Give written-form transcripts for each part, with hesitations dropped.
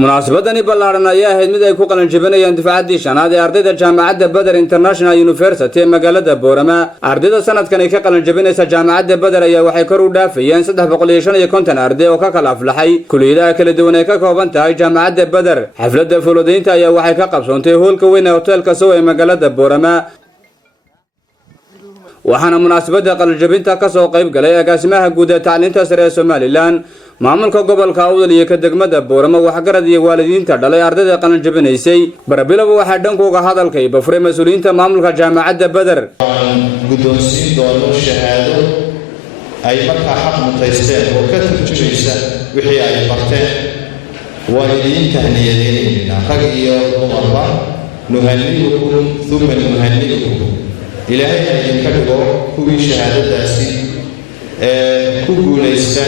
munaasabadani ballaaran ayaa ahayd mid ay ku qalan jabinayaan difaacaddii shanaad ee ardayda jaamacadda Badar International University ee magaalada Boorama. Ardayda sanadkan ay ka qalan jabinaysa jaamacadda Badar ayaa waxay kor u dhaafayeen 350 arday oo ka kala aflaxay kulliyadaha kala duwan ee ka kooban tahay jaamacadda Badar. Xafladda fulodeynta ayaa waxay ka qabsoontay hoolka weyn ee hotelka Sow ee magaalada Boorama. waxaana munaasabadda qalan jabinta ka soo qayb galay agaasimaha guud ee tacliinta sare ee Somaliland, maamulka gobolka Awdal iyo ka degmada Boorama, waxgarad iyo waalidiinta dhalay ardayda qalan jabinaysay. Barabilaba waxaa dhankooga hadalkay bafray mas'uuliyiinta maamulka jaamacadda Badar. guddoonsiin doono shahaado ay markaa xaq mutaysteen oo ka turjumaysa wixii ay barteen. waalidiinta haniyadeynayna rag iyo dumarba nuhanniukum thumma nuhanniukum. ilaahay ha idinka dhigo kuwii shahaadadaasi ku guulaysta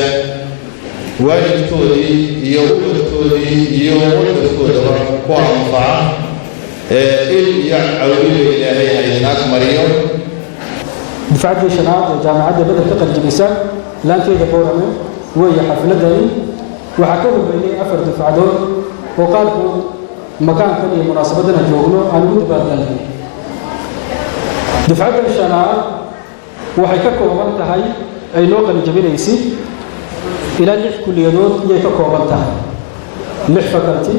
waalidkoodii iyo ubadkoodii iyo wadadkoodaba ku anfaca il iyo cawliba ilaahay ha idin agmariyo. difaacaddii shanaad ee jaamacadda Badar ka qalinjabisa laanteeda Boorame weeye xafladani. waxaa ka horreeyay 4 difaacadood oo qaarkood makaankan iyo munaasabadana joogno aan ugu dabaaldegay. difaacaddii shanaad waxay ka kooban tahay ay loo qalinjabinaysay ilaa 6 kulliyadood iyay ka kooban tahay, 6 faculty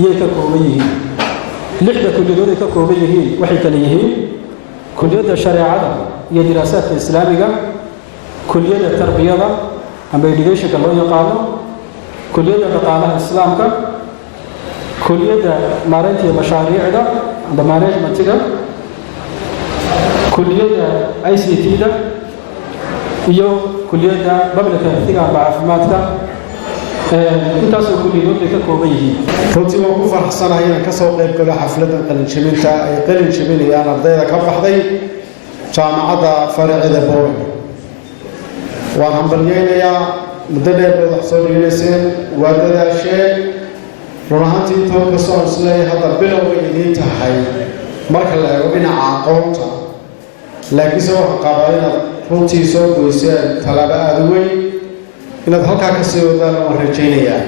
iyay ka kooban yihiin. 6 kulliyadood ay ka kooban yihiin waxay kala yihiin kulliyadda shareecada iyo diraasaadka islaamiga, kulliyadda tarbiyada ama educationka loo yaqaano, kulliyadda dhaqaalaha islaamka, kulliyadda maareynta iyo mashaariicda ama managementiga, kulliyadda ICT-da iyo kulliyadda public health ama caafimaadka. intaasoo kulliyadood ay ka kooban yihiin. runtii waan ku faraxsanahay inaan ka soo qayb galo xafladda qalinjabinta ay qalin jabinayaan ardayda ka baxday jaamacadda faraceeda Boorama. waan hambalyaynayaa muddo dheer baad wax soo dhiganayseen, waa dadaasheen. run ahaantii intoon kastoo aan isleeyahay hadda bilow bay idiin tahay marka la eego dhinaca aqoonta, laakiinse waxaan qabaa inaad runtii soo goyseen tallaabo aada u weyn inaad halkaa ka sii wadaan waan rajaynayaa.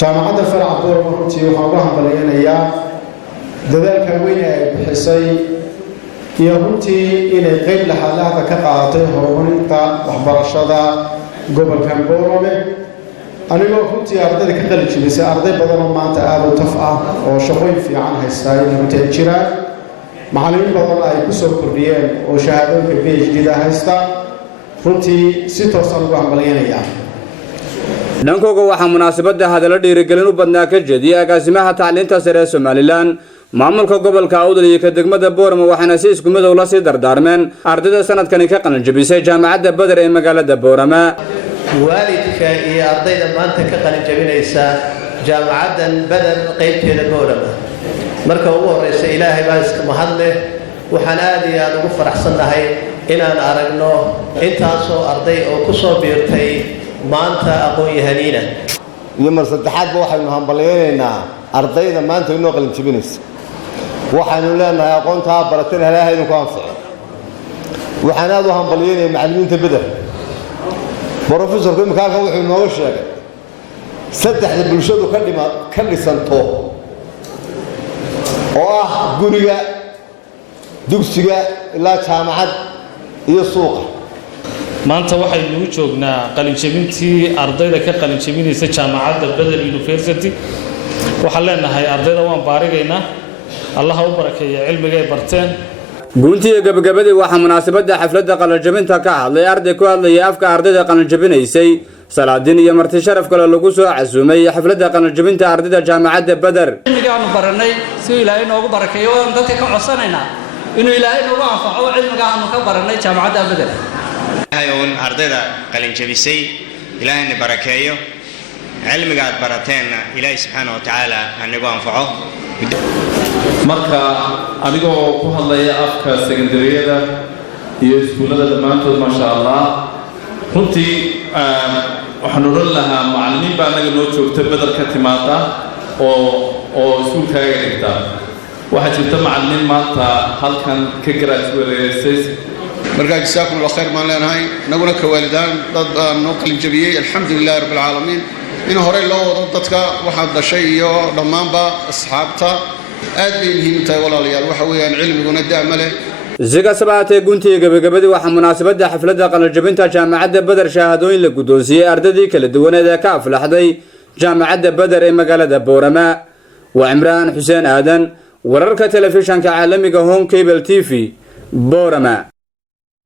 jaamacadda faraca Boorama runtii waxaan uga hambalyaynayaa dadaalka weyn ee ay bixisay iyo runtii inay qayb laxaadlaada ka qaadatay horumarinta waxbarashada gobolka Boorame. anigoo runtii ardayda ka qalin jabisay arday badan oo maanta aad u taf ah oo shaqooyin fiican haysta inay runtii jiraan, macallimiin badan ay ku soo kordhiyeen oo shahaadooyinka PhD-da haysta. runtii si toosan ugu hambalyaynayaa. dhankooga waxaa munaasabadda hadallo dhiirigelin u badnaa ka jeediyay agaasimaha tacliinta sare ee Somaliland, maamulka gobolka Awdal iyo ka degmada Boorama, waxaana si isku mid ah ula sii dardaarmeen ardayda sanadkan ka qalan jabisay jaamacadda Badar ee magaalada Boorama. waalidka iyo ardayda maanta ka qalan jabinaysa jaamacaddan Badar qaybteeda Boorama, marka ugu horeysa ilaahay baa iska mahad leh. waxaan aad iyo aad ugu faraxsanahay inaan aragno intaasoo arday oo ku soo biirtay maanta aqoon-yahaniina. iyo mar saddexaadba waxaynu hambalyaynaynaa ardayda maanta inoo qalin jabinaysa. waxaynu leenahay aqoontaa barateen Ilaahay idinku anfaco. waxaan aad u hambalyaynayaa macallimiinta Badar. professorku imika halkan wuxuu inooga sheegay saddexda bulshadu ka dhisanto oo ah guriga, dugsiga ilaa jaamacad iyo suuqa. maanta waxaynu u joognaa qalin jabintii ardayda ka qalin jabinaysa jaamacadda Badar University. waxaan leenahay ardayda waan baarigaynaa, Allah ha u barakeeyo cilmiga ay barteen. guuntii gabagabadii waxaa munaasabadda xafladda qalan jabinta ka hadlay arday ku hadlayay afka ardayda qalan jabinaysay, salaadiin iyo marti sharaf kale lagu soo casuumay xafladda qalan jabinta ardayda jaamacadda Badar. cilmiga aanu baranay si Ilaahay noogu barakeeyo oo dadka ka codsanaynaa inuu Ilaahay noogu anfaco cilmiga aanu ka baranay jaamacadda Badar. ayuun ardayda qalin jabisay Ilaahayna barakeeyo, cilmiga aad barateenna Ilaahay subxaanahu wa ta'aala anigu anfaco. marka anigoo ku hadlaya afka secondaryada iyo iskuulada dhammaantood maasha Allah, runtii waxaan oran lahaa macallimiin baa anaga noo joogta Badar ka timaada oo iskuulkaaga dhigta. waxaa jirta macallimiin maanta halkan ka graduateysay. marka jazaakumullahu khayr maan leenahay naguna ka waalidaan dad noo qalin jabiyay alxamdulillahi rabbil caalamiin. in horey loo wado dadka waxaad dhashay iyo dhammaanba asxaabta aad bay muhiim u tahay walaalayaal waxa weeyaan cilmiguna da'ma leh si kastaba haatee guntiga gabagabadii waxaa munaasabadda xafladda qalinjabinta jaamacadda beder shahaadooyin la guddoonsiiyey ardaydii kala duwaneed ee ka aflaxday jaamacadda beder ee magaalada boorama waa cimraan xuseen aadan wararka telefishanka caalamiga home cable TV boorama.